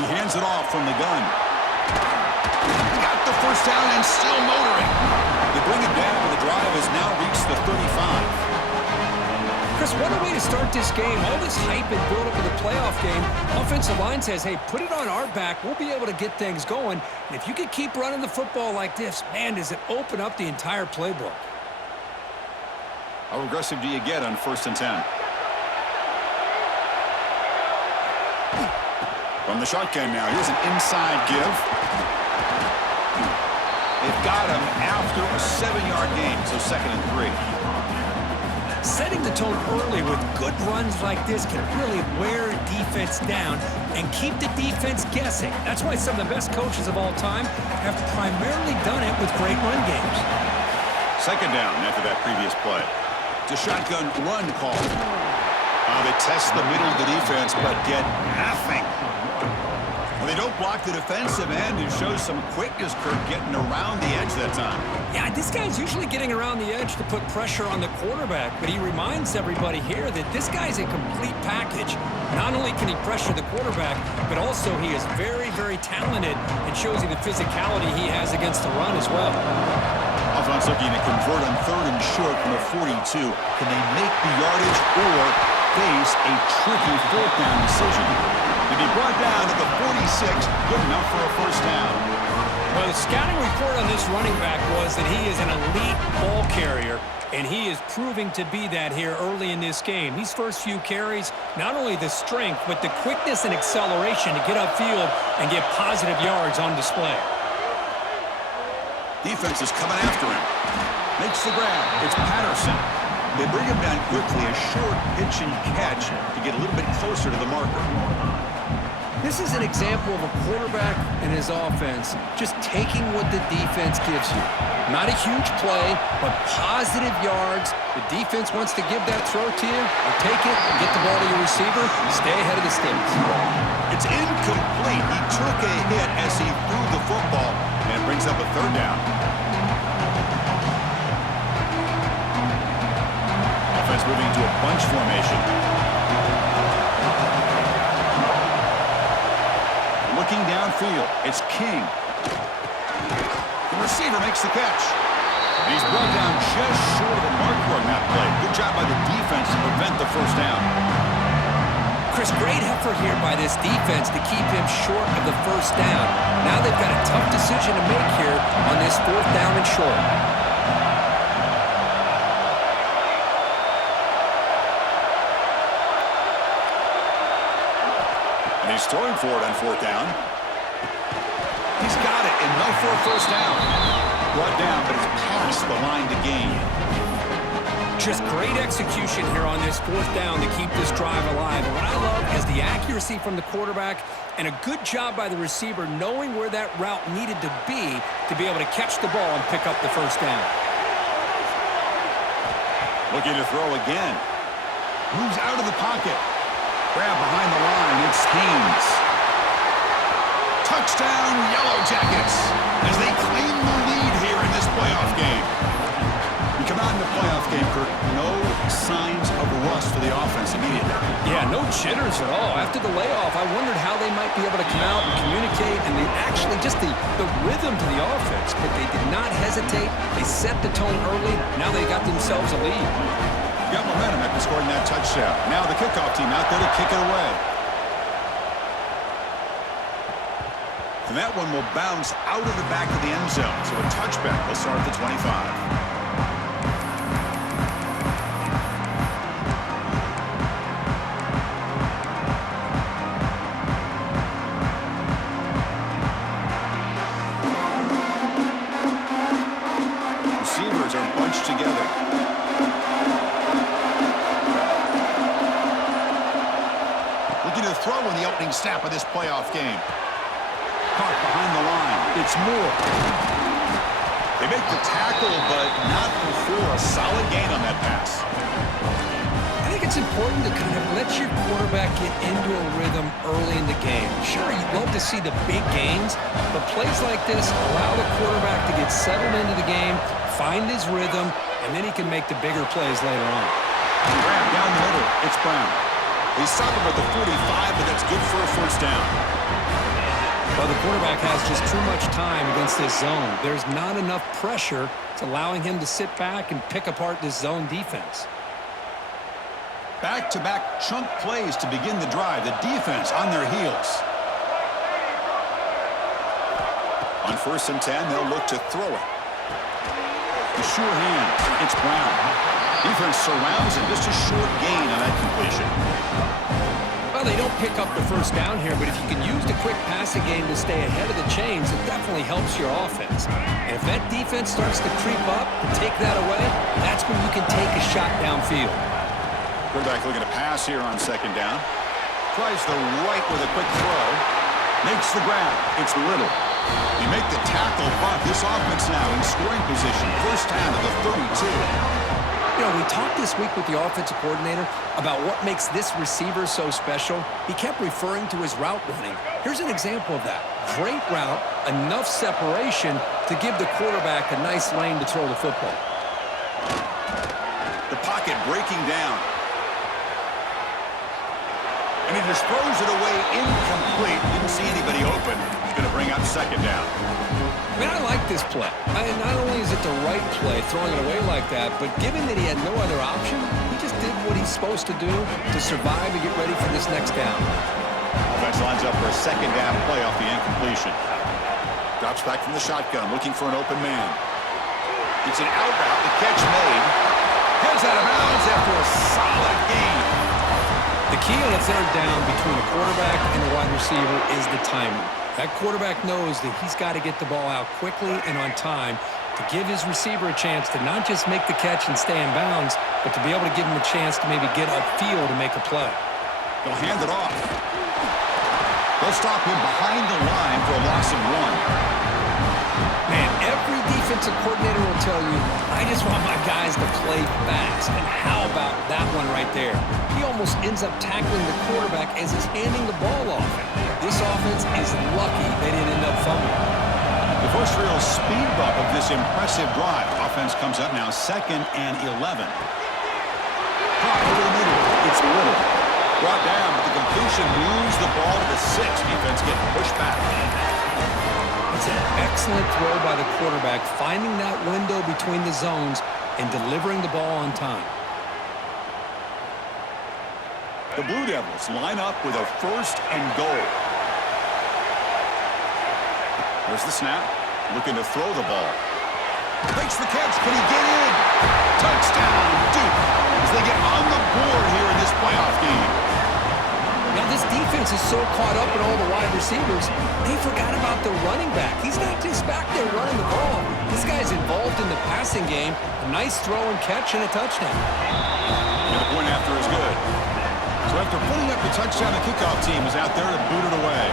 He hands it off from the gun. Got the first down and still motoring. They bring it down, and the drive has now reached the 35. Chris, what a way to start this game. All this hype and build up of the playoff game. Offensive line says, hey, put it on our back. We'll be able to get things going. And if you can keep running the football like this, man, does it open up the entire playbook. How aggressive do you get on 1st and 10? From the shotgun now, here's an inside give. They've got him after a 7-yard gain, so 2nd and 3. Setting the tone early with good runs like this can really wear a defense down and keep the defense guessing. That's why some of the best coaches of all time have primarily done it with great run games. 2nd down after that previous play. The shotgun run call. They test the middle of the defense, but get nothing. Well, they don't block the defensive end and show some quickness, Kirk, getting around the edge that time. Yeah, this guy's usually getting around the edge to put pressure on the quarterback, but he reminds everybody here that this guy's a complete package. Not only can he pressure the quarterback, but also he is very, very talented and shows you the physicality he has against the run as well. Offense looking to convert on 3rd and short from the 42. Can they make the yardage or face a tricky 4th down decision? To be brought down at the 46, good enough for a 1st down. Well, the scouting report on this running back was that he is an elite ball carrier, and he is proving to be that here early in this game. These first few carries, not only the strength, but the quickness and acceleration to get upfield and get positive yards on display. Defense is coming after him. Makes the grab. It's Patterson. They bring him down quickly, a short pitch and catch to get a little bit closer to the marker. This is an example of a quarterback and his offense just taking what the defense gives you. Not a huge play, but positive yards. The defense wants to give that throw to you. You take it, get the ball to your receiver, stay ahead of the sticks. It's incomplete. He took a hit as he threw the football, and it brings up a 3rd down. Offense moving to a bunch formation. Looking downfield, it's King. The receiver makes the catch. And he's brought down just short of the marker on that play. Good job by the defense to prevent the 1st down. Chris, great effort here by this defense to keep him short of the 1st down. Now they've got a tough decision to make here on this 4th down and short. He's throwing for it on 4th down. He's got it, and no for a 1st down. Brought down, but it's past the line to gain. Just great execution here on this 4th down to keep this drive alive. And what I love is the accuracy from the quarterback and a good job by the receiver knowing where that route needed to be able to catch the ball and pick up the 1st down. Looking to throw again. Moves out of the pocket. Grab behind the line, it's Haynes. Touchdown, Yellow Jackets, as they claim the lead here in this playoff game. We come out in the playoff game, Kirk, no signs of rust for the offense immediately. Yeah, no jitters at all. After the layoff, I wondered how they might be able to come out and communicate, and they actually just the rhythm to the offense, but they did not hesitate. They set the tone early. Now they got themselves a lead. Got momentum after scoring that touchdown. Now the kickoff team out there to kick it away. And that one will bounce out of the back of the end zone. So a touchback will start at the 25. Receivers are bunched together. Looking to throw in the opening snap of this playoff game. Caught behind the line. It's Moore. They make the tackle, but not before a solid gain on that pass. I think it's important to kind of let your quarterback get into a rhythm early in the game. Sure, you'd love to see the big gains, but plays like this allow the quarterback to get settled into the game, find his rhythm, and then he can make the bigger plays later on. Grab down the middle. It's Brown. They stop him at the 45, but that's good for a 1st down. Well, the quarterback has just too much time against this zone. There's not enough pressure. It's allowing him to sit back and pick apart this zone defense. Back-to-back chunk plays to begin the drive. The defense on their heels. On 1st and 10, they'll look to throw it. The sure hand. It's Brown. Defense surrounds him. Just a short gain on that completion. Well, they don't pick up the first down here, but if you can use the quick passing game to stay ahead of the chains, it definitely helps your offense. And if that defense starts to creep up and take that away, that's when you can take a shot downfield. Quarterback looking to pass here on 2nd down. Tries the right with a quick throw. Makes the grab. It's Little. They make the tackle, but this offense now in scoring position. First down at the 32. You know, we talked this week with the offensive coordinator about what makes this receiver so special. He kept referring to his route running. Here's an example of that. Great route, enough separation to give the quarterback a nice lane to throw the football. The pocket breaking down. And he just throws it away incomplete. Didn't see anybody open. He's going to bring up 2nd down. I mean, I like this play. Not only is it the right play, throwing it away like that, but given that he had no other option, he just did what he's supposed to do to survive and get ready for this next down. Offense lines up for a 2nd down play off the incompletion. Drops back from the shotgun, looking for an open man. It's an out route. The catch made. Heads out of bounds after a solid gain. The key on a 3rd down between a quarterback and a wide receiver is the timing. That quarterback knows that he's got to get the ball out quickly and on time to give his receiver a chance to not just make the catch and stay in bounds, but to be able to give him a chance to maybe get upfield and make a play. They'll hand it off. They'll stop him behind the line for a loss of 1. Man, every defensive coordinator will tell you, I just want my guys to play fast. And how about that one right there? He almost ends up tackling the quarterback as he's handing the ball off. This offense is lucky they didn't end up fumbling. The first real speed bump of this impressive drive. Offense comes up now 2nd and 11. Caught over the middle. It's Little. Brought down, but the completion moves the ball to the 6. Defense getting pushed back. It's an excellent throw by the quarterback, finding that window between the zones and delivering the ball on time. The Blue Devils line up with a 1st and goal. There's the snap. Looking to throw the ball. Makes the catch. Can he get in? Touchdown, Duke, as they get on the board here in this playoff game. Now, this defense is so caught up in all the wide receivers, they forgot about the running back. He's not just back there running the ball. This guy's involved in the passing game. A nice throw and catch and a touchdown. And the point after is good. So after putting up the touchdown, the kickoff team is out there to boot it away.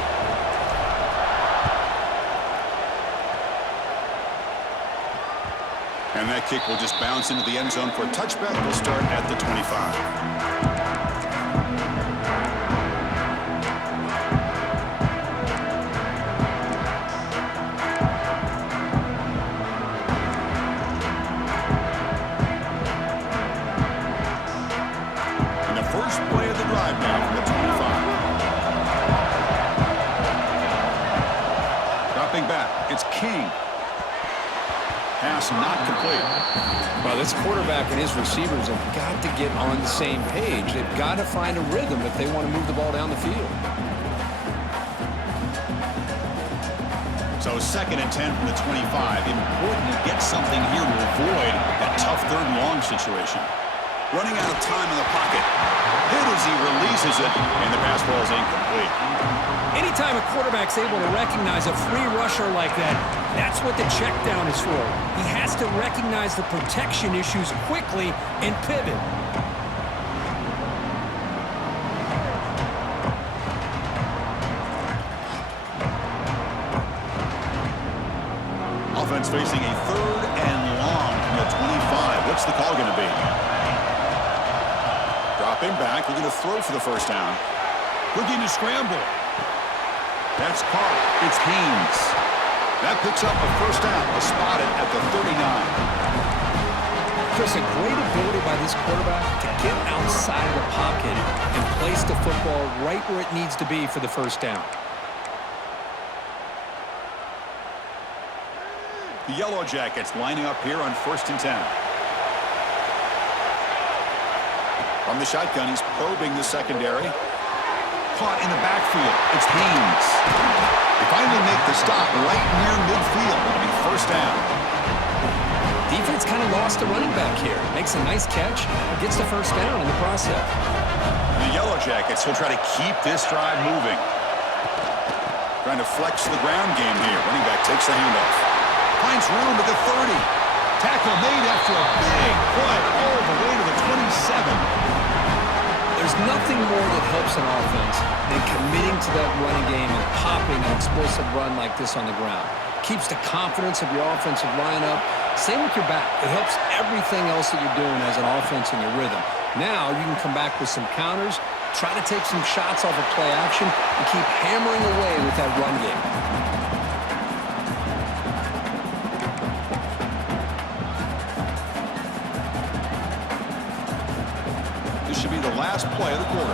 And that kick will just bounce into the end zone for a touchback. We'll start at the 25. It's King. Pass not complete. Well, this quarterback and his receivers have got to get on the same page. They've got to find a rhythm if they want to move the ball down the field. So 2nd and 10 from the 25. Important to get something here to avoid that tough 3rd and long situation. Running out of time in the pocket. Hit as he releases it, and the pass ball is incomplete. Anytime a quarterback's able to recognize a free rusher like that, that's what the check down is for. He has to recognize the protection issues quickly and pivot. Offense facing a 3rd and long from the 25. What's the call going to be? Dropping back, looking to throw for the first down. Looking to scramble. That's caught. It's Haynes. That picks up a first down. Spotted at the 39. Chris, a great ability by this quarterback to get outside of the pocket and place the football right where it needs to be for the first down. The Yellow Jackets lining up here on 1st and 10. From the shotgun, he's probing the secondary. Caught in the backfield. It's Haynes. They finally make the stop right near midfield. It'll be 1st down. Defense kind of lost the running back here. Makes a nice catch, but gets the 1st down in the process. The Yellow Jackets will try to keep this drive moving. Trying to flex the ground game here. Running back takes the handoff. Finds room at the 30. Tackle made after a big play all the way to the 27. There's nothing more that helps an offense than committing to that running game and popping an explosive run like this on the ground. Keeps the confidence of your offensive lineup. Same with your back. It helps everything else that you're doing as an offense in your rhythm. Now you can come back with some counters, try to take some shots off of play action, and keep hammering away with that run game. This should be the last play of the quarter.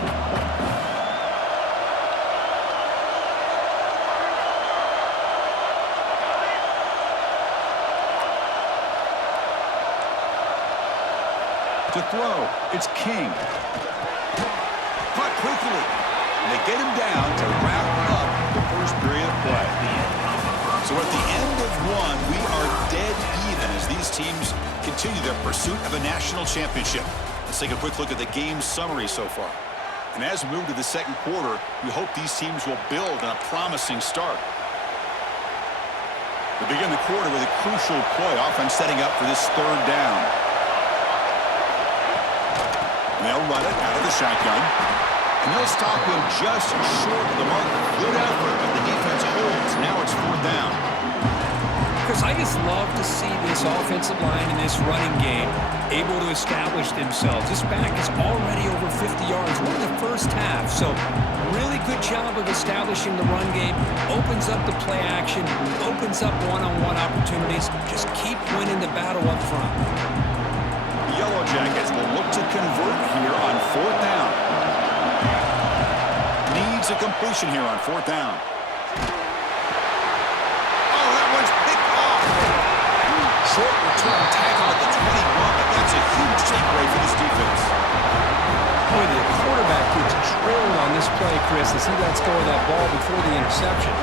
To throw, it's King. Caught quickly. And they get him down to wrap up the first period of play. So at the end of one, we are dead even as these teams continue their pursuit of a national championship. Let's take a quick look at the game summary so far. And as we move to the second quarter, we hope these teams will build on a promising start. We begin the quarter with a crucial play, offense setting up for this 3rd down. And they'll run it out of the shotgun. And they'll stop him just short of the marker. Good effort, but the defense holds. Now it's 4th down. Chris, I just love to see this offensive line in this running game able to establish themselves. This back is already over 50 yards. We're in the first half, so really good job of establishing the run game. Opens up the play action, opens up one-on-one opportunities. Just keep winning the battle up front. The Yellow Jackets will look to convert here on 4th down. Needs a completion here on 4th down. Oh, that one's picked off. Short return tackle at the 21, but that's a huge takeaway for this defense. Boy, the quarterback gets trailed on this play, Chris, as he lets go of that ball before the interception.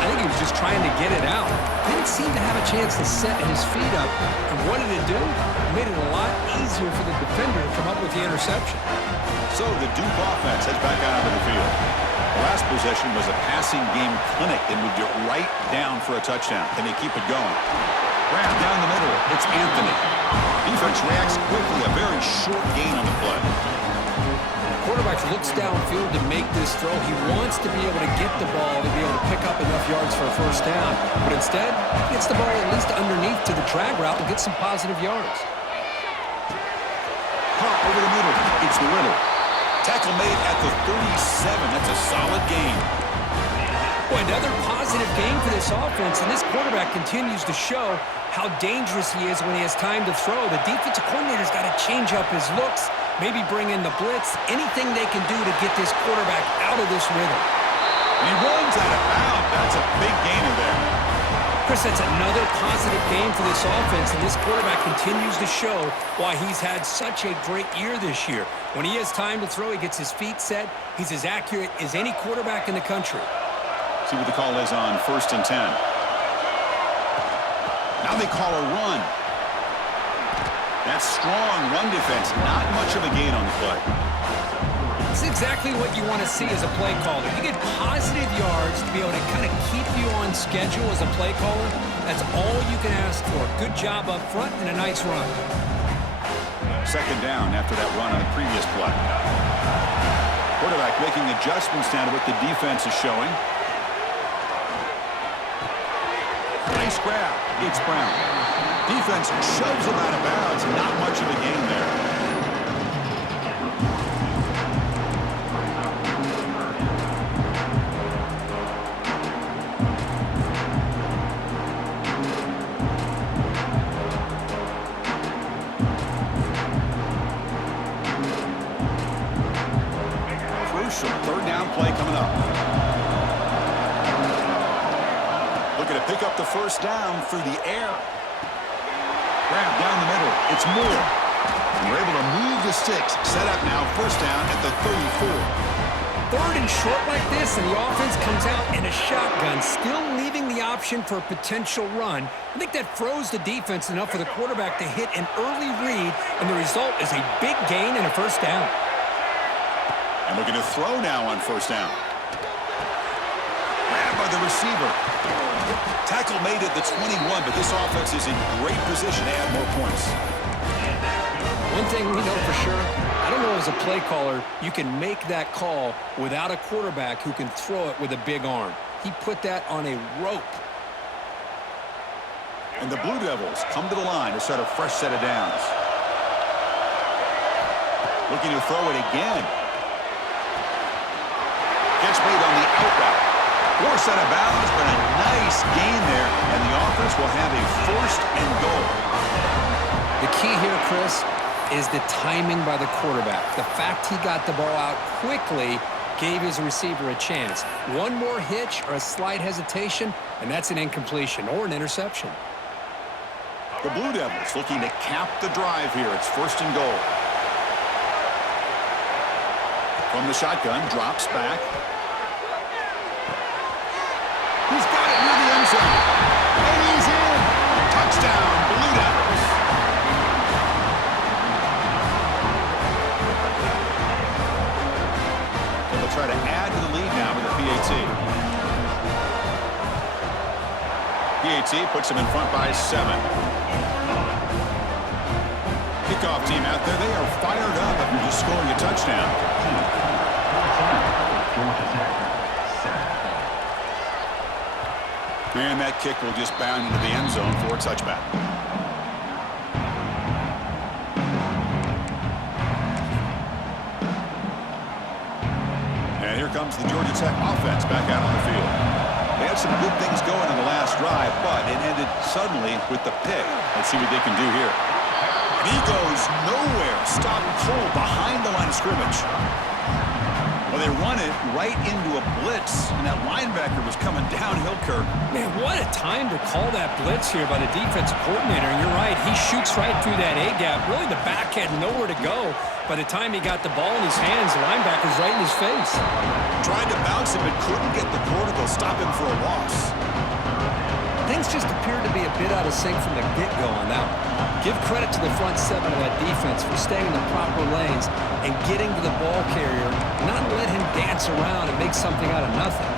I think he was just trying to get it out. Didn't seem to have a chance to set his feet up. And what did it do? It made it a lot easier for the defender to come up with the interception. So the Duke offense heads back out onto the field. The last possession was a passing game clinic. They moved it right down for a touchdown. Can they keep it going? Grab down the middle. It's Anthony. Defense reacts quickly. A very short gain on the play. Quarterback looks downfield to make this throw. He wants to be able to get the ball to be able to pick up enough yards for a 1st down. But instead, he gets the ball at least underneath to the drag route and gets some positive yards. Pop over the middle. It's Little. Tackle made at the 37. That's a solid gain. Boy, another positive game for this offense, and this quarterback continues to show how dangerous he is when he has time to throw. The defensive coordinator's got to change up his looks, maybe bring in the blitz, anything they can do to get this quarterback out of this rhythm. And he runs out of bounds. That's a big gainer there. Chris, that's another positive game for this offense, and this quarterback continues to show why he's had such a great year this year. When he has time to throw, he gets his feet set. He's as accurate as any quarterback in the country. See what the call is on 1st and 10. Now they call a run. That's strong run defense. Not much of a gain on the play. It's exactly what you want to see as a play caller. You get positive yards to be able to kind of keep you on schedule as a play caller. That's all you can ask for. Good job up front and a nice run. 2nd down after that run on the previous play. Quarterback making adjustments now to what the defense is showing. Nice grab. It's Brown. Defense shoves him out of bounds. Not much of a gain there. Crucial 3rd down play coming up. Looking to pick up the 1st down through the air. Grab down the middle. It's Moore. And we're able to move the sticks. Set up now, first down at the 34. Third and short like this, and the offense comes out in a shotgun, still leaving the option for a potential run. I think that froze the defense enough for the quarterback to hit an early read, and the result is a big gain and a first down. And looking to throw now on first down. Grabbed by the receiver. Tackle made at the 21, but this offense is in great position to add more points. One thing we know for sure, I don't know as a play caller, you can make that call without a quarterback who can throw it with a big arm. He put that on a rope. And the Blue Devils come to the line to start a fresh set of downs. Looking to throw it again. Catch made on the out route. Force out of bounds, but a nice gain there, and the offense will have a first and goal. The key here, Chris, is the timing by the quarterback. The fact he got the ball out quickly gave his receiver a chance. One more hitch or a slight hesitation, and that's an incompletion or an interception. The Blue Devils looking to cap the drive here. It's first and goal. From the shotgun, drops back. He's got it near the end zone. And he's in. Touchdown, Blue Devils. So they'll try to add to the lead now with the PAT. PAT puts them in front by 7. Kickoff team out there. They are fired up after just scoring a touchdown. And that kick will just bound into the end zone for a touchback. And here comes the Georgia Tech offense back out on the field. They had some good things going on the last drive, but it ended suddenly with the pick. Let's see what they can do here. And he goes nowhere. Stopped cold behind the line of scrimmage. Well, they run it right into a blitz, and that linebacker was coming downhill, Kirk. Man, what a time to call that blitz here by the defensive coordinator. And you're right, he shoots right through that A-gap. Really, the back had nowhere to go. By the time he got the ball in his hands, the linebacker's right in his face. Tried to bounce him, but couldn't get the corner to stop him for a loss. Things just appeared to be a bit out of sync from the get-go on that one. Give credit to the front 7 of that defense for staying in the proper lanes and getting to the ball carrier, not let him dance around and make something out of nothing.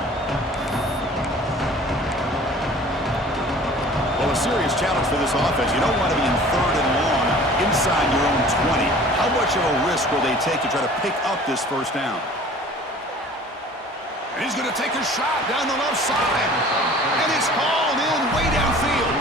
Well, a serious challenge for this offense. You don't want to be in third and long inside your own 20. How much of a risk will they take to try to pick up this first down? And he's going to take a shot down the left side. And it's hauled in way downfield.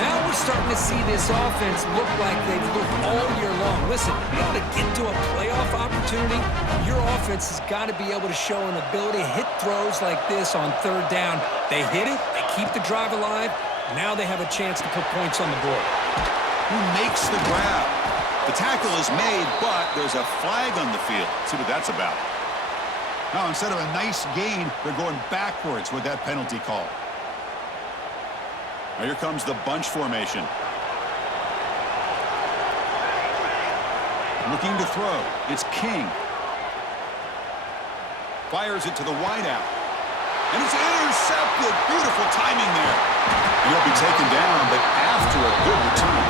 Now we're starting to see this offense look like they've looked all year long. Listen, in order to get to a playoff opportunity, your offense has got to be able to show an ability to hit throws like this on third down. They hit it, they keep the drive alive. Now they have a chance to put points on the board. Who makes the grab? The tackle is made, but there's a flag on the field. See what that's about. Now, instead of a nice gain, they're going backwards with that penalty call. Now here comes the bunch formation. Looking to throw. It's King. Fires it to the wideout. And it's intercepted. Beautiful timing there. And he'll be taken down, but after a good return.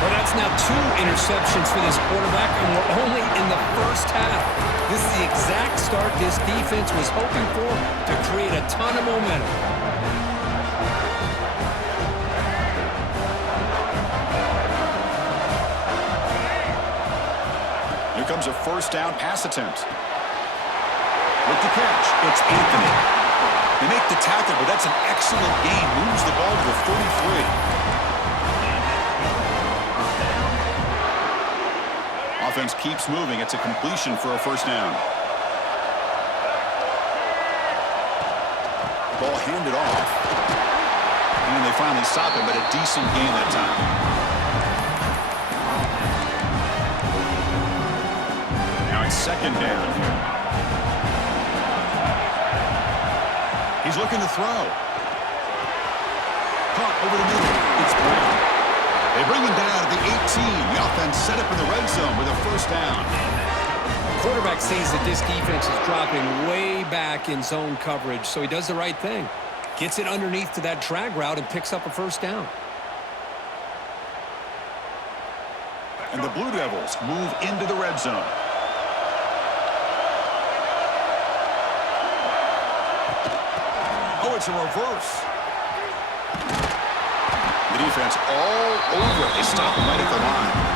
Well, that's now 2 interceptions for this quarterback, and we're only in the first half. This is the exact start this defense was hoping for to create a ton of momentum. Here comes a first down pass attempt. With the catch, it's Anthony. They make the tackle, but that's an excellent gain. Moves the ball to the 33. Offense keeps moving. It's a completion for a first down. Ball handed off. And they finally stop him, but a decent gain that time. Now it's second down here. He's looking to throw. Caught over the middle. It's Brown. bring him down at the 18. The offense set up in the red zone with a first down. Quarterback sees that this defense is dropping way back in zone coverage, so he does the right thing. Gets it underneath to that drag route and picks up a first down. And the Blue Devils move into the red zone. Oh, it's a reverse. The defense all over it. They stop him right at the line.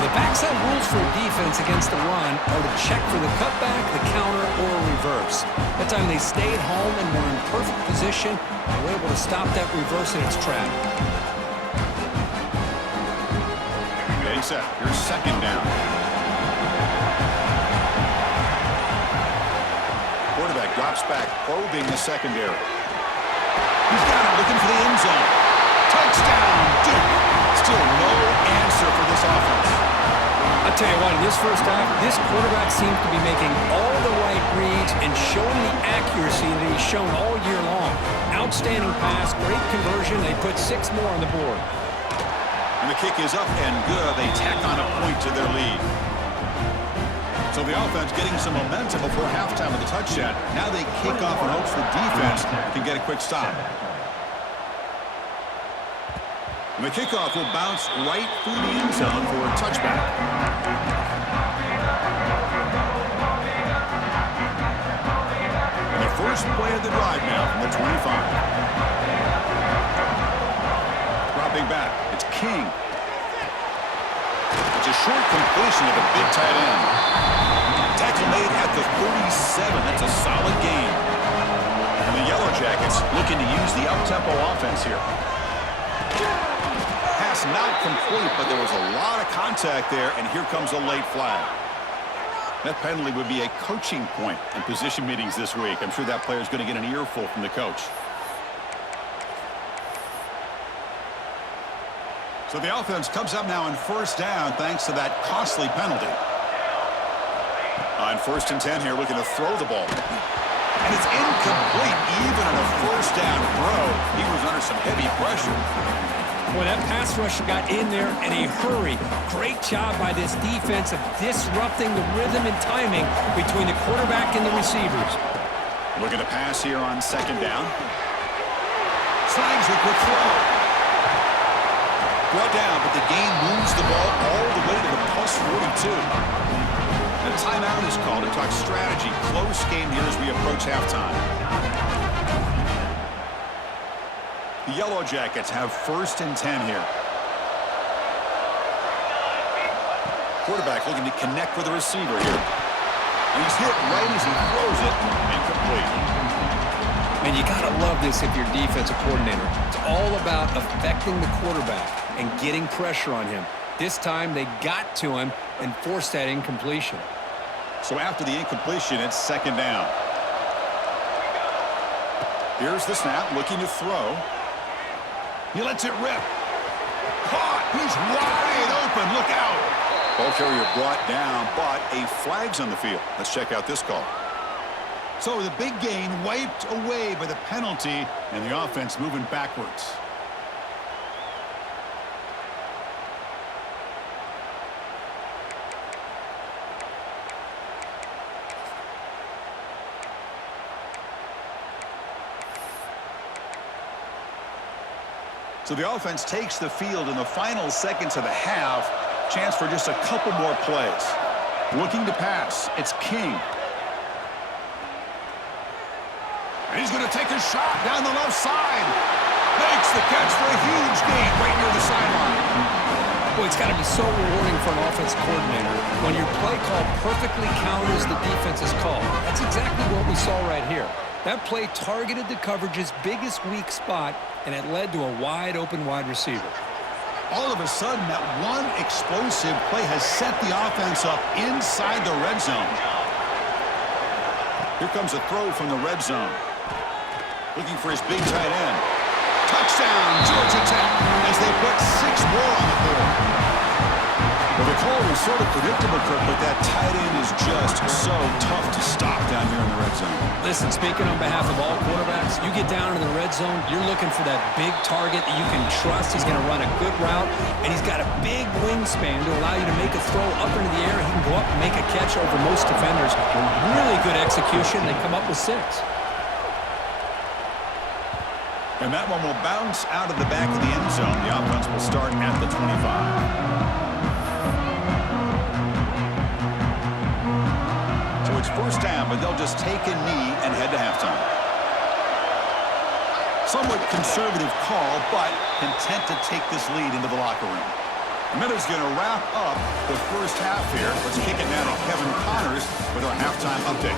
The backside rules for a defense against the run are to check for the cutback, the counter, or a reverse. That time they stayed home and were in perfect position and were able to stop that reverse in its track. Okay, set. Here's second down. Quarterback drops back, probing the secondary. He's got it, looking for the end zone. Touchdown, Duke. Still no answer for this offense. I'll tell you what, in this first half, this quarterback seems to be making all the right reads and showing the accuracy that he's shown all year long. Outstanding pass, great conversion. They put 6 more on the board. And the kick is up and good. They tack on a point to their lead. So the offense getting some momentum before halftime with a touchdown. Now they kick off and hopes the defense can get a quick stop. And the kickoff will bounce right through the end zone for a touchback. And the first play of the drive now from the 25. Dropping back, it's King. It's a short completion of the big tight end. Tackle made at the 37. That's a solid gain. And the Yellow Jackets looking to use the up-tempo offense here. Pass not complete, but there was a lot of contact there, and here comes a late flag. That penalty would be a coaching point in position meetings this week. I'm sure that player is going to get an earful from the coach. So the offense comes up now in first down thanks to that costly penalty. On 1st and 10 here, looking to throw the ball. And it's incomplete, even on a first down throw. He was under some heavy pressure. Boy, that pass rusher got in there in a hurry. Great job by this defense of disrupting the rhythm and timing between the quarterback and the receivers. Looking to pass here on 2nd down. Slides a quick throw. Brought down, but the game moves the ball all the way to the plus 42. A timeout is called to talk strategy. Close game here as we approach halftime. The Yellow Jackets have 1st and 10 here. Quarterback looking to connect with the receiver here. And he's hit right as he throws it. Incomplete. And you got to love this if you're defensive coordinator. It's all about affecting the quarterback and getting pressure on him. This time they got to him and forced that incompletion. So after the incompletion, it's 2nd down. Here's the snap, looking to throw. He lets it rip. Caught. He's wide open. Look out. Ball carrier brought down, but a flag's on the field. Let's check out this call. So the big gain wiped away by the penalty, and the offense moving backwards. So the offense takes the field in the final seconds of the half. Chance for just a couple more plays. Looking to pass. It's King. And he's going to take a shot down the left side. Makes the catch for a huge gain right near the sideline. Boy, it's got to be so rewarding for an offensive coordinator when your play call perfectly counters the defense's call. That's exactly what we saw right here. That play targeted the coverage's biggest weak spot, and it led to a wide-open wide receiver. All of a sudden, that one explosive play has set the offense up inside the red zone. Here comes a throw from the red zone. Looking for his big tight end. Touchdown, Georgia Tech, as they put 6 more on the board. Well, the call was sort of predictable, Kirk, but that tight end is just so tough to stop down here in the red zone. Listen, speaking on behalf of all quarterbacks, you get down in the red zone, you're looking for that big target that you can trust. He's going to run a good route, and he's got a big wingspan to allow you to make a throw up into the air. He can go up and make a catch over most defenders. Really good execution. They come up with 6. And that one will bounce out of the back of the end zone. The offense will start at the 25. It's first down, but they'll just take a knee and head to halftime. Somewhat conservative call, but content to take this lead into the locker room. Miller's going to wrap up the first half here. Let's kick it now to Kevin Connors with our halftime update.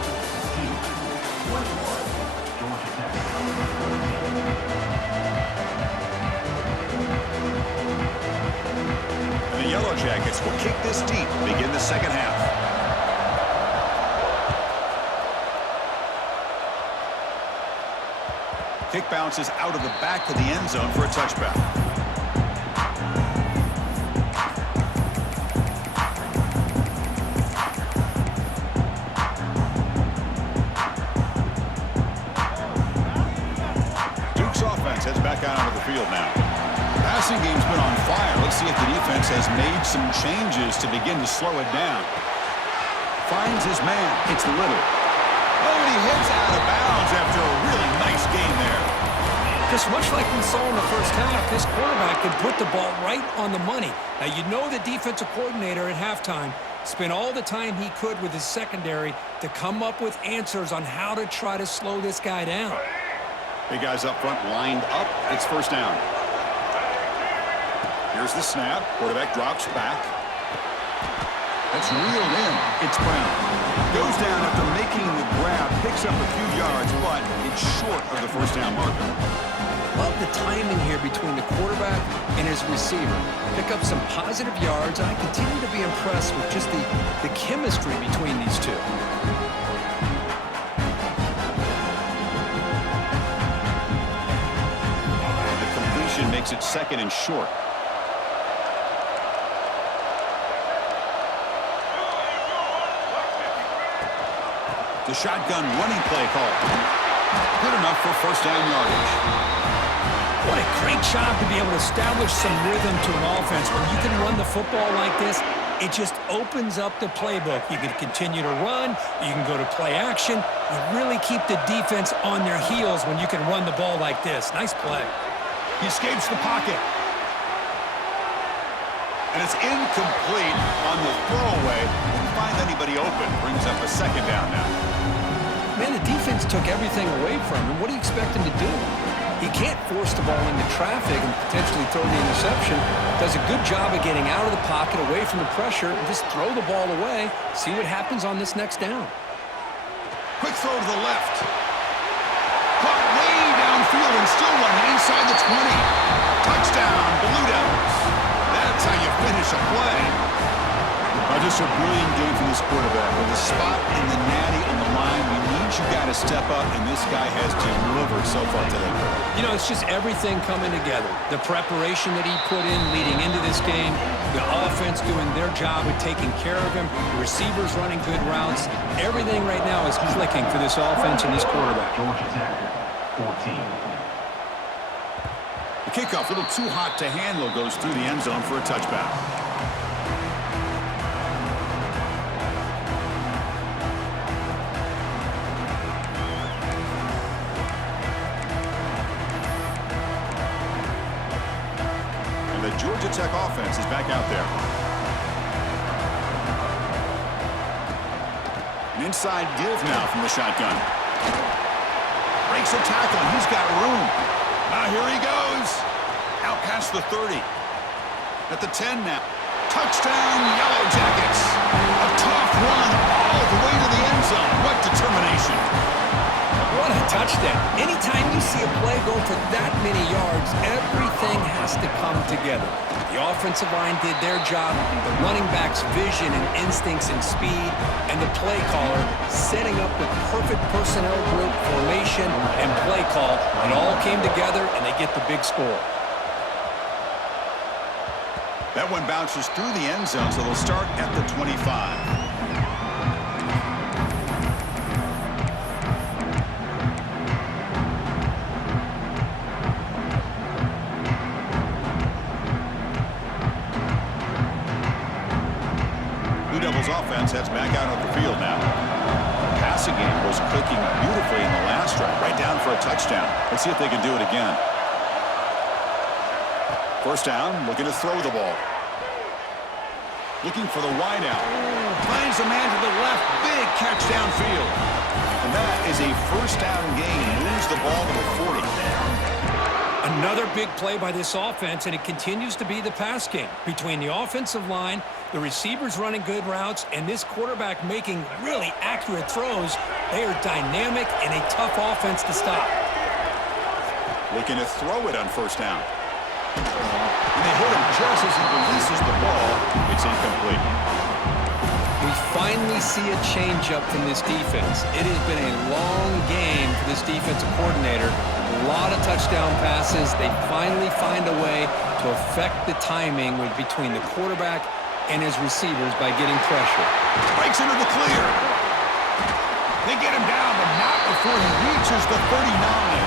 And the Yellow Jackets will kick this deep to begin the second half. Kick bounces out of the back of the end zone for a touchback. Duke's offense heads back out onto the field now. The passing game's been on fire. Let's see if the defense has made some changes to begin to slow it down. Finds his man. It's Little. Oh, and he hits out of bounds after a really nice game there. Just much like we saw in the first half, this quarterback can put the ball right on the money. Now, you know the defensive coordinator at halftime spent all the time he could with his secondary to come up with answers on how to try to slow this guy down. Big guys up front lined up. It's first down. Here's the snap. Quarterback drops back. That's reeled in. It's Brown. Goes down after making the grab. Picks up a few yards, but it's short of the first down marker. Love the timing here between the quarterback and his receiver. Pick up some positive yards, and I continue to be impressed with just the chemistry between these two. The completion makes it second and short. The shotgun running play call. Good enough for first down yardage. What a great job to be able to establish some rhythm to an offense. When you can run the football like this, it just opens up the playbook. You can continue to run. You can go to play action. You really keep the defense on their heels when you can run the ball like this. Nice play. He escapes the pocket. And it's incomplete on the throwaway. Didn't find anybody open. Brings up a second down now. Man, the defense took everything away from him. What do you expect him to do? He can't force the ball into traffic and potentially throw the interception. Does a good job of getting out of the pocket, away from the pressure, and just throw the ball away. See what happens on this next down. Quick throw to the left. Caught way downfield and still running inside the 20. Touchdown, Blue Devils. That's how you finish a play. Just a brilliant game for this quarterback. With a spot in the natty on the line, we need you guys to step up, and this guy has delivered so far today. You know, it's just everything coming together. The preparation that he put in leading into this game, the offense doing their job of taking care of him, the receivers running good routes. Everything right now is clicking for this offense and this quarterback. The kickoff, a little too hot to handle, goes through the end zone for a touchback. The Georgia Tech offense is back out there. An inside give now from the shotgun. Breaks a tackle, and he's got room. Now here he goes. Out past the 30. At the 10 now. Touchdown, Yellow Jackets. A tough run all the way to the end zone. What determination. What a touchdown. Anytime you see a play go for that many yards, everything has to come together. The offensive line did their job, the running back's vision and instincts and speed, and the play caller setting up the perfect personnel group, formation, and play call. It all came together, and they get the big score. That one bounces through the end zone, so they'll start at the 25. offense back out on the field now. The passing game was clicking beautifully in the last drive, right down for a touchdown. Let's see if they can do it again. First down, looking to throw the ball. Looking for the wide out. Finds a man to the left. Big catch downfield. And that is a first down gain. Moves the ball to the 40. Another big play by this offense, and it continues to be the pass game. Between the offensive line, the receivers running good routes, and this quarterback making really accurate throws, they are dynamic and a tough offense to stop. Looking to throw it on first down. And they hit him just as he releases the ball. It's incomplete. We finally see a change-up from this defense. It has been a long game for this defensive coordinator. A lot of touchdown passes. They finally find a way to affect the timing between the quarterback and his receivers by getting pressure. Breaks into the clear. They get him down, but not before he reaches the 39.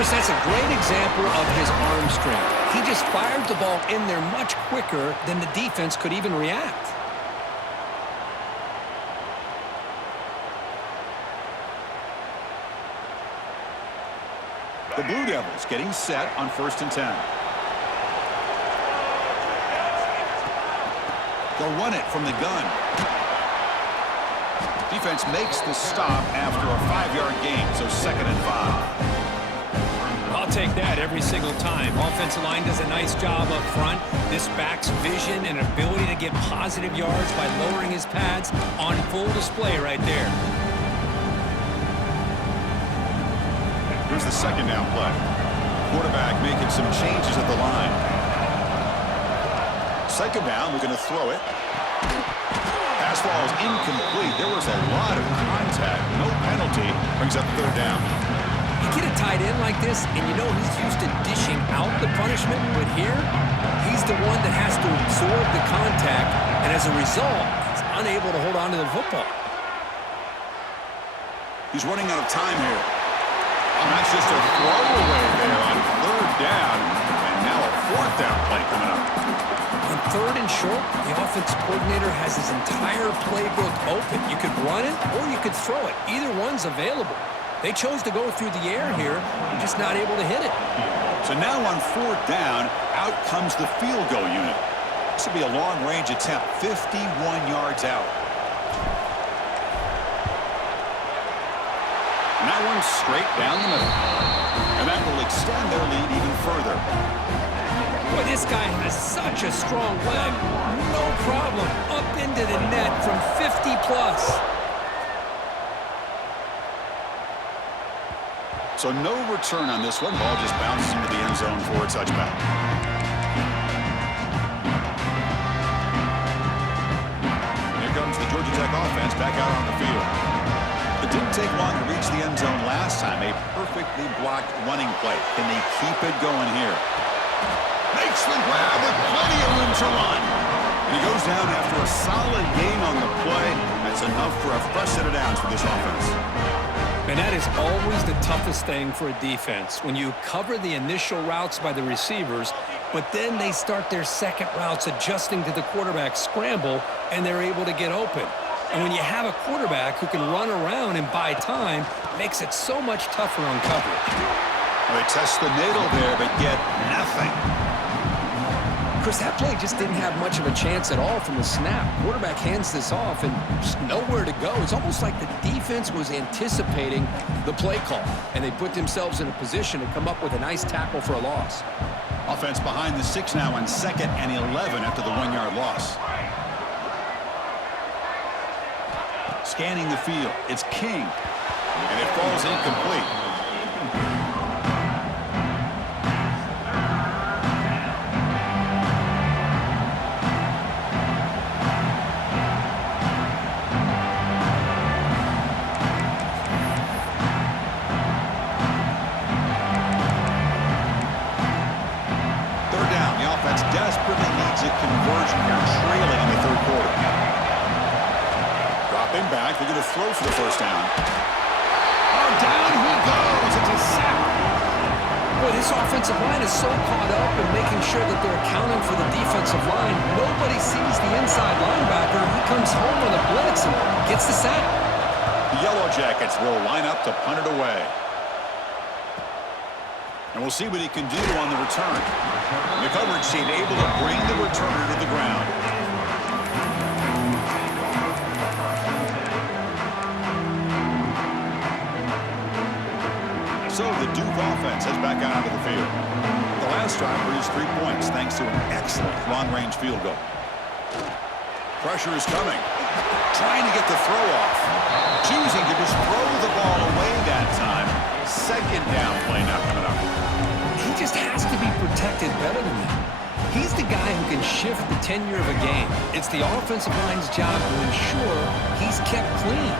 Chris, that's a great example of his arm strength. He just fired the ball in there much quicker than the defense could even react. The Blue Devils getting set on 1st and 10. They'll run it from the gun. Defense makes the stop after a 5-yard gain, so 2nd and 5. I'll take that every single time. Offensive line does a nice job up front. This back's vision and ability to get positive yards by lowering his pads on full display right there. Here's the 2nd down play. Quarterback making some changes at the line. 2nd down, we're going to throw it. Pass ball is incomplete. There was a lot of contact. No penalty. Brings up 3rd down. You get a tight end like this, and you know he's used to dishing out the punishment, but here, he's the one that has to absorb the contact, and as a result, he's unable to hold on to the football. He's running out of time here. And that's just a throwaway there on 3rd down, and now a 4th down play coming up. On 3rd and short, the offensive coordinator has his entire playbook open. You could run it, or you could throw it. Either one's available. They chose to go through the air here and just not able to hit it. So now on 4th down, out comes the field goal unit. This will be a long-range attempt, 51 yards out. And that one's straight down the middle. And that will extend their lead even further. Boy, this guy has such a strong leg. No problem. Up into the net from 50-plus. So no return on this one. Ball just bounces into the end zone for a touchback. Here comes the Georgia Tech offense back out on the field. It didn't take long to reach the end zone last time. A perfectly blocked running play. Can they keep it going here? Makes the grab with plenty of room to run. And he goes down after a solid gain on the play. That's enough for a fresh set of downs for this offense. And that is always the toughest thing for a defense. When you cover the initial routes by the receivers, but then they start their second routes adjusting to the quarterback's scramble, and they're able to get open. And when you have a quarterback who can run around and buy time, it makes it so much tougher on coverage. They test the middle there, but get nothing. Chris, that play just didn't have much of a chance at all from the snap. Quarterback hands this off and just nowhere to go. It's almost like the defense was anticipating the play call, and they put themselves in a position to come up with a nice tackle for a loss. Offense behind the 6 now on 2nd and 11 after the 1-yard loss. Scanning the field. It's King. And it falls incomplete. Desperately needs a conversion here, trailing in the 3rd quarter. Dropping back, they're going to throw for the 1st down. Oh, down he goes. It's a sack. Boy, this offensive line is so caught up in making sure that they're accounting for the defensive line. Nobody sees the inside linebacker. He comes home with a blitz and gets the sack. The Yellow Jackets will line up to punt it away. And we'll see what he can do on the return. The coverage team able to bring the returner to the ground. So the Duke offense heads back out onto the field. The last drive produced 3 points thanks to an excellent long-range field goal. Pressure is coming. Trying to get the throw off. Choosing to just throw the ball away that time. Second down play now coming up. He just has to be protected better than that. He's the guy who can shift the tenure of a game. It's the offensive line's job to ensure he's kept clean.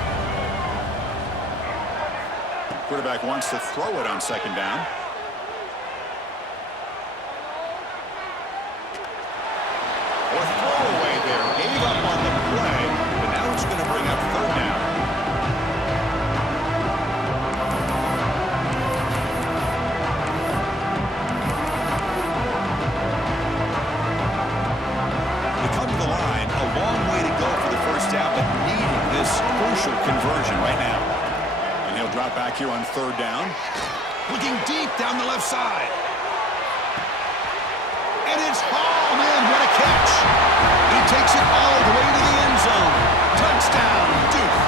Quarterback wants to throw it on second down. Or throwaway there. Gave up on the play, but now it's going to bring up third down. They come to the line, a long way to go for the first down, but needing this crucial conversion right now. And he'll drop back here on third down. Looking deep down the left side. And it's hauled in. What a catch. He takes it all the way to the end zone. Touchdown, Duke.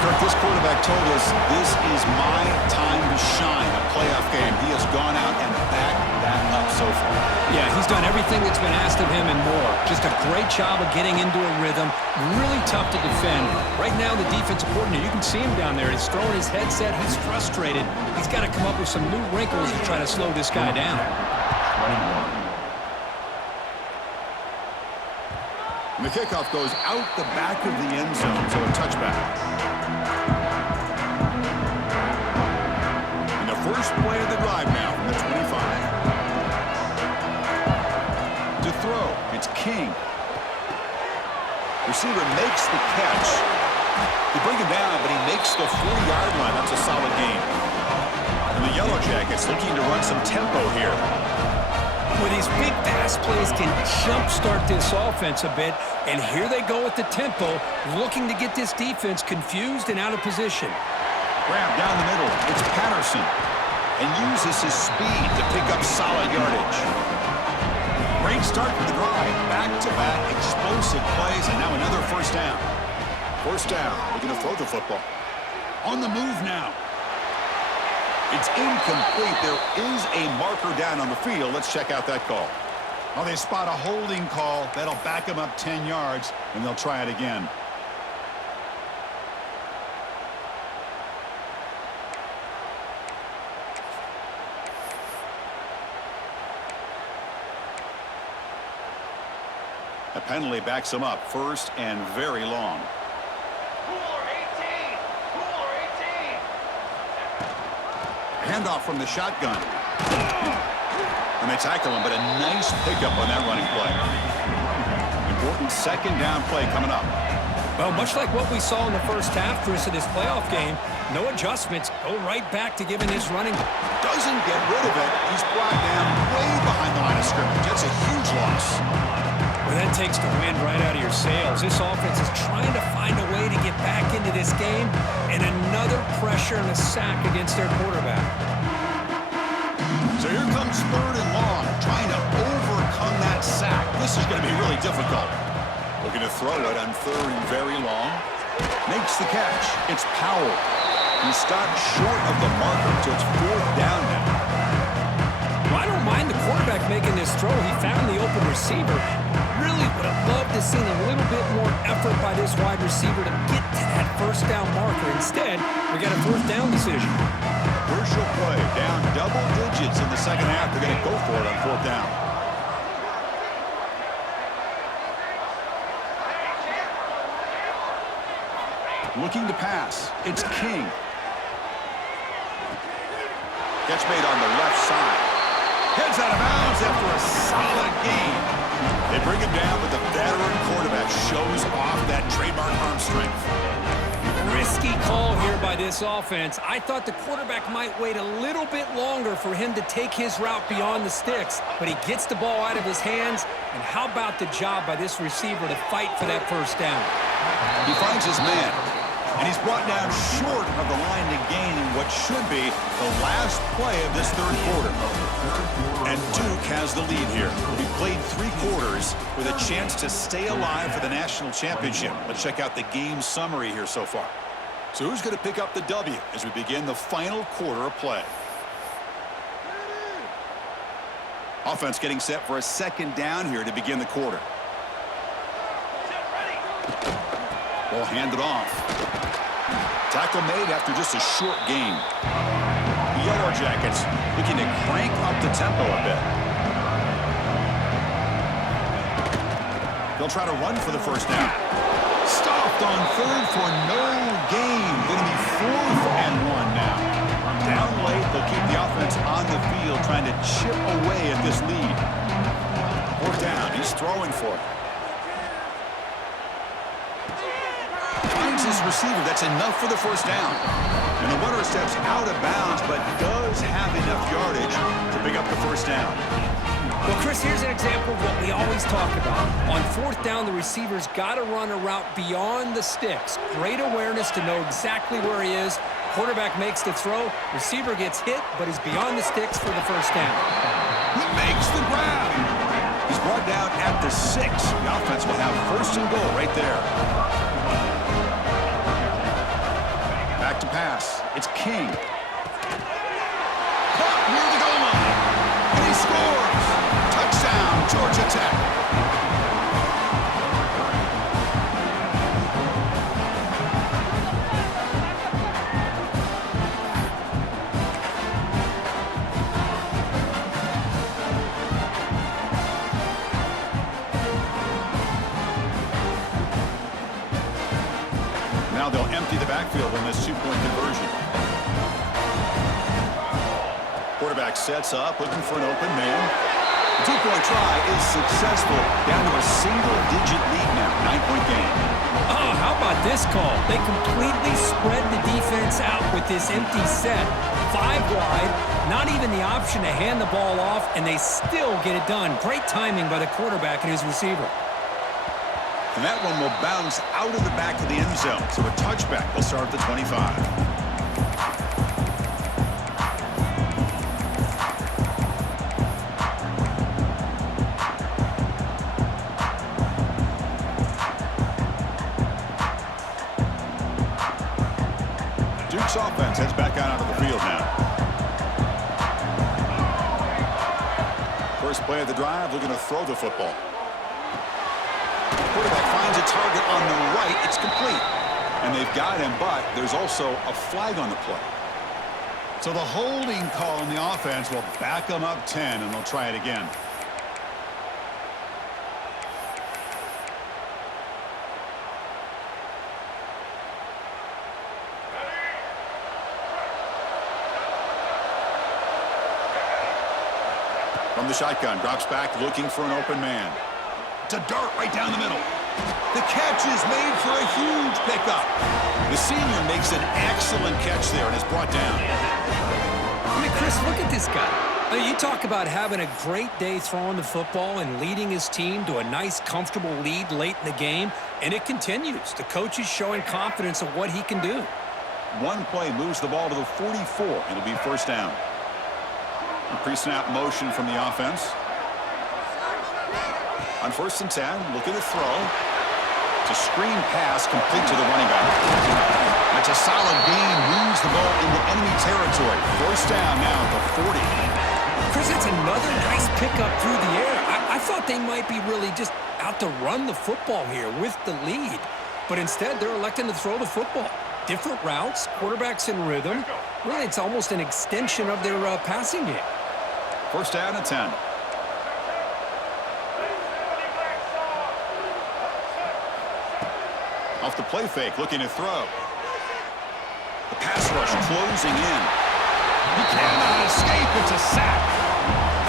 Kirk, this quarterback told us this is my time to shine, a playoff game. He has gone out and backed that up so far. Yeah, he's done everything that's been asked of him and more. Just a great job of getting into a rhythm. Really tough to defend. Right now, the defensive coordinator, you can see him down there. He's throwing his headset. He's frustrated. He's got to come up with some new wrinkles to try to slow this guy down. And the kickoff goes out the back of the end zone, so a touchback. And the first play of the drive now from the 25. To throw, it's King. Receiver makes the catch. They bring him down, but he makes the 40-yard line. That's a solid gain. And the Yellow Jackets looking to run some tempo here. Well, these big pass plays can jumpstart this offense a bit, and here they go at the tempo, looking to get this defense confused and out of position. Grab down the middle. It's Patterson. And uses his speed to pick up solid yardage. Great start to the drive. Back-to-back explosive plays, and now another first down. First down. Looking to throw the football. On the move now. It's incomplete. There is a marker down on the field. Let's check out that call. Oh, they spot a holding call. That'll back them up 10 yards, and they'll try it again. A penalty backs them up. First and very long. Handoff from the shotgun. And they tackle him, but a nice pickup on that running play. Important second down play coming up. Well, much like what we saw in the first half, Chris, of this playoff game, no adjustments. Go right back to giving his running. Doesn't get rid of it. He's brought down way behind the line of scrimmage. That's a huge loss. Well, that takes the wind right out of your sails. This offense is trying to find a way to get back into this game, and another pressure and a sack against their quarterback. So here comes third and long, trying to overcome that sack. This is going to be really difficult. Looking to throw it on third and very long. Makes the catch. It's Powell. He stopped short of the marker, so it's fourth down now. Well, I don't mind the quarterback making this throw. He found the open receiver. Really would have loved to see a little bit more effort by this wide receiver to get to that first down marker. Instead, we got a fourth down decision. Crucial play, down double digits in the second half. They're going to go for it on fourth down. Looking to pass. It's King. Catch made on the left side. Heads out of bounds after a solid gain. They bring him down, but the veteran quarterback shows off that trademark arm strength. Risky call here job by this offense. I thought the quarterback might wait a little bit longer for him to take his route beyond the sticks, but he gets the ball out of his hands, and how about the job by this receiver to fight for that first down? He finds his man, and he's brought down short of the line to gain what should be the last play of this third quarter. And Duke has the lead here. He played 3 quarters with a chance to stay alive for the national championship. Let's check out the game summary here so far. So who's going to pick up the W as we begin the final quarter of play? Offense getting set for a second down here to begin the quarter. Ball handed off. Tackle made after just a short gain. The Yellow Jackets looking to crank up the tempo a bit. They'll try to run for the first down. Stopped on third for no gain. Going to be 4th and 1 now. Down late, they'll keep the offense on the field trying to chip away at this lead. 4th down, he's throwing for it. Finds his receiver. That's enough for the first down. And the runner steps out of bounds, but does have enough yardage to pick up the first down. Well, Chris, here's an example of what we always talk about. On 4th down, the receiver's got to run a route beyond the sticks. Great awareness to know exactly where he is. Quarterback makes the throw. Receiver gets hit, but is beyond the sticks for the first down. He makes the grab. He's brought down at the 6. The offense will have 1st and goal right there. Back to pass. It's King. Caught near the goal line. And he scores. Touchdown, Georgia Tech. Now they'll empty the backfield on this 2-point conversion. Quarterback sets up, looking for an open man. The 2-point try is successful. Down to a single-digit lead now. 9-point game. Oh, how about this call? They completely spread the defense out with this empty set. 5 wide, not even the option to hand the ball off, and they still get it done. Great timing by the quarterback and his receiver. And that one will bounce out of the back of the end zone. So a touchback will start at the 25. Duke's offense heads back out onto the field now. First play of the drive, looking to throw the football. Quarterback finds a target on the right. It's complete. And they've got him, but there's also a flag on the play. So the holding call on the offense will back them up 10, and they'll try it again. From the shotgun, drops back, looking for an open man. It's a dart right down the middle. The catch is made for a huge pickup. The senior makes an excellent catch there and is brought down. I mean, Chris, look at this guy. I mean, you talk about having a great day throwing the football and leading his team to a nice, comfortable lead late in the game, and it continues. The coach is showing confidence of what he can do. One play moves the ball to the 44. It'll be first down. A pre-snap motion from the offense. On 1st and 10, looking to throw. It's a screen pass complete to the running back. That's a solid gain. Moves the ball into enemy territory. First down now at the 40. Chris, it's another nice pickup through the air. I thought they might be really just out to run the football here with the lead. But instead, they're electing to throw the football. Different routes, quarterbacks in rhythm. Really, it's almost an extension of their passing game. First down at 10. Off the play fake, looking to throw. The pass rush closing in. He cannot escape. It's a sack.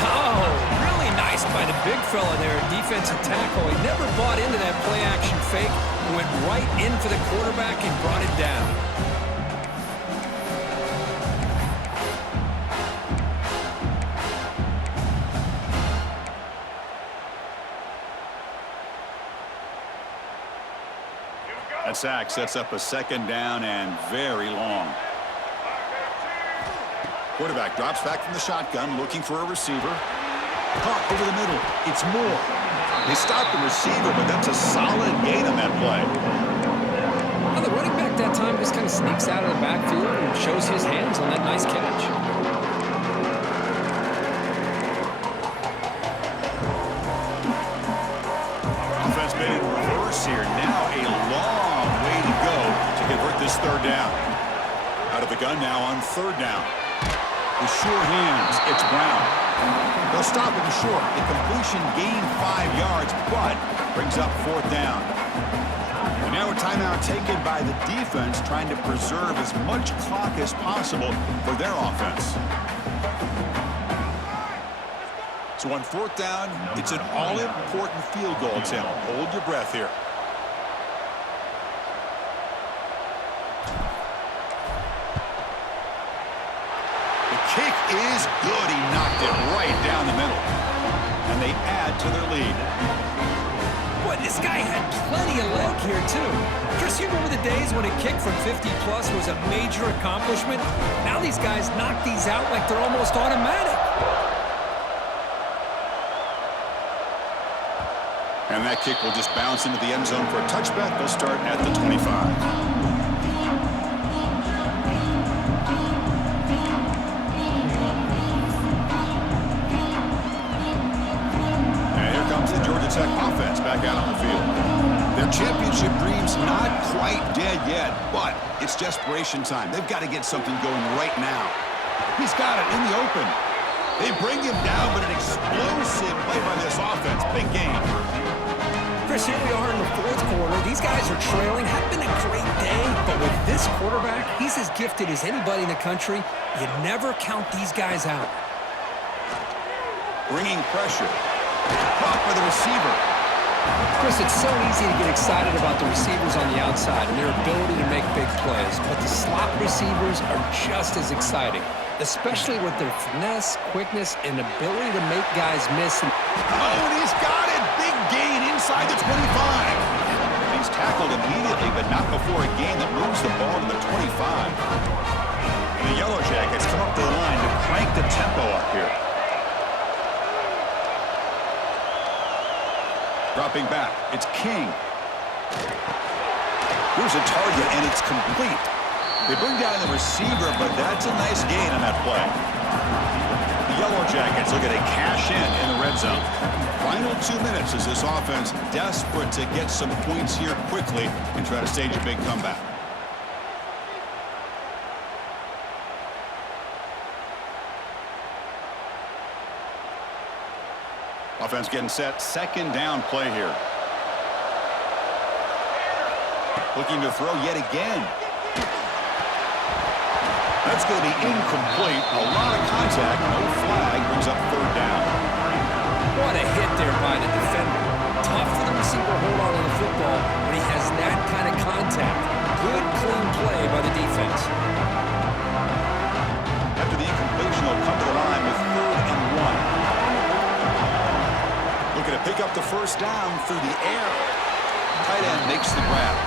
Oh, really nice by the big fella there, defensive tackle. He never bought into that play-action fake and went right in for the quarterback and brought it down. sack sets up a second down and very long. Quarterback drops back from the shotgun, looking for a receiver. Caught over the middle. It's Moore. They stopped the receiver, but that's a solid gain on that play. Well, the running back that time just kind of sneaks out of the backfield and shows his hands on that nice catch. Offense been in reverse here. Now a long way to go to convert this third down. Out of the gun now on third down. With sure hands, it's Brown. They'll stop him short. The completion gained 5 yards, but brings up fourth down. And now a timeout taken by the defense, trying to preserve as much clock as possible for their offense. So on fourth down, it's an all-important field goal attempt. Hold your breath here. Kick is good. He knocked it right down the middle. And they add to their lead. Boy, this guy had plenty of leg here, too. Chris, you remember the days when a kick from 50-plus was a major accomplishment? Now these guys knock these out like they're almost automatic. And that kick will just bounce into the end zone for a touchback. They'll start at the 25. Tech offense back out on the field. Their championship dreams not quite dead yet, but it's desperation time. They've got to get something going right now. He's got it in the open. They bring him down, but an explosive play by this offense. Big game. Chris, here we are in the fourth quarter. These guys are trailing. Had been a great day, but with this quarterback, he's as gifted as anybody in the country. You never count these guys out. Bringing pressure. Caught by the receiver. Chris, it's so easy to get excited about the receivers on the outside and their ability to make big plays, but the slot receivers are just as exciting, especially with their finesse, quickness, and ability to make guys miss. Oh, and he's got it! Big gain inside the 25. He's tackled immediately, but not before a gain that moves the ball to the 25. And the Yellow Jackets come up to the line to crank the tempo up here. Dropping back, it's King. Here's a target, and it's complete. They bring down the receiver, but that's a nice gain on that play. The Yellow Jackets looking to cash in the red zone. Final 2 minutes as this offense desperate to get some points here quickly and try to stage a big comeback. Offense getting set. Second down play here. Looking to throw yet again. That's going to be incomplete. A lot of contact. No flag. Brings up third down. What a hit there by the defender. Tough for the receiver to hold on to the football when he has that kind of contact. Good, clean play by the defense. After the incompletion, they'll come to the line with 3rd and 1. Looking to pick up the first down through the air. Tight end makes the grab.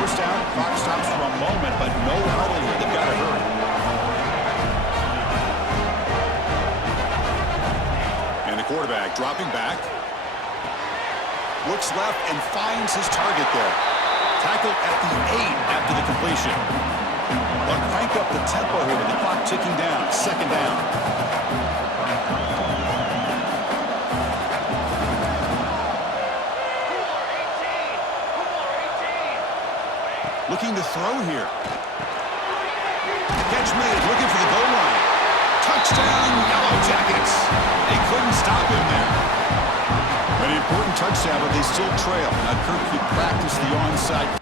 First down, clock stops for a moment, but no huddle here. They've got to hurry. And the quarterback dropping back. Looks left and finds his target there. Tackled at the 8 after the completion. They'll crank up the tempo here with the clock ticking down. Second down. Looking to throw here. Catch made, looking for the goal line. Touchdown, Yellow Jackets. They couldn't stop him there. An important touchdown, but they still trail. Now Kirk, you practice the onside.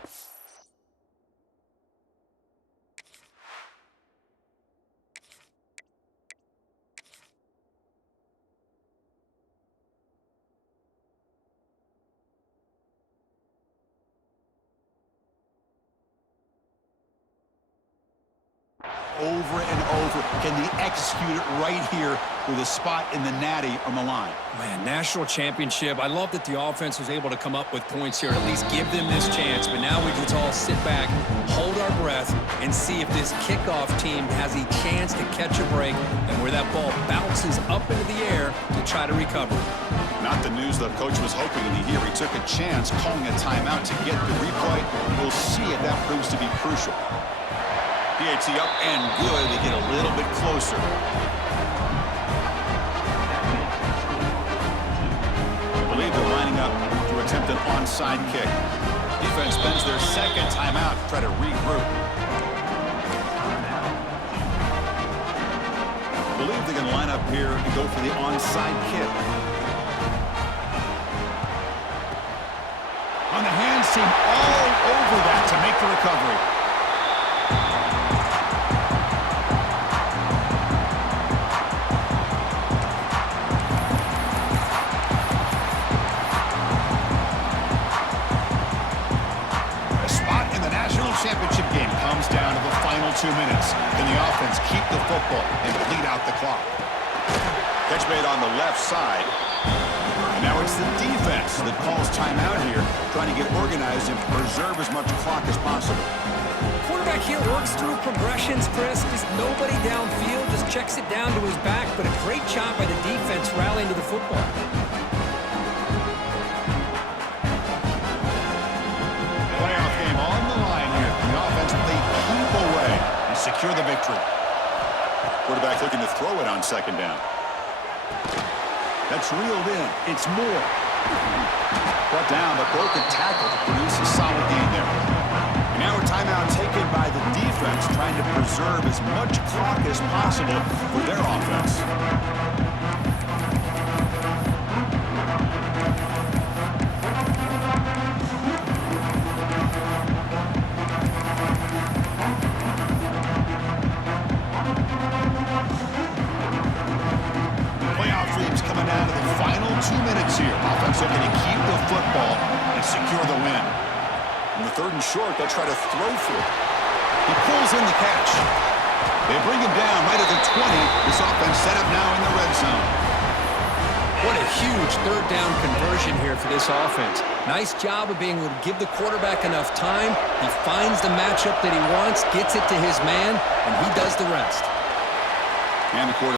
over and over. Can they execute it right here with a spot in the natty on the line? Man, national championship. I love that the offense was able to come up with points here, at least give them this chance. But now we just all sit back, hold our breath, and see if this kickoff team has a chance to catch a break and where that ball bounces up into the air to try to recover. Not the news the coach was hoping to hear. He took a chance calling a timeout to get the replay. We'll see if that proves to be crucial. PAT up and good. They get a little bit closer. I believe they're lining up to attempt an onside kick. Defense spends their second timeout to try to regroup. I believe they can line up here and go for the onside kick. On the hands team all over that to make the recovery. A spot in the national championship game comes down to the final 2 minutes. Can the offense keep the football and bleed out the clock? Catch made on the left side. And now it's the defense that calls timeout here, trying to get organized and preserve as much clock as possible. Quarterback here works through progressions, Chris. Just nobody downfield, just checks it down to his back. But a great job by the defense rallying to the football. Playoff game on the line here. The offense they keep away and secure the victory. Quarterback looking to throw it on second down. That's reeled in. It's Moore. Brought down, but broke a tackle to produce a solid gain there. And now a timeout taken by the defense, trying to preserve as much clock as possible for their offense. Coming down to the final 2 minutes here. Offense looking to keep the football and secure the win. In the third and short, they'll try to throw for it. He pulls in the catch. They bring him down right at the 20. This offense set up now in the red zone. What a huge third down conversion here for this offense. Nice job of being able to give the quarterback enough time. He finds the matchup that he wants, gets it to his man, and he does the rest. And the quarterback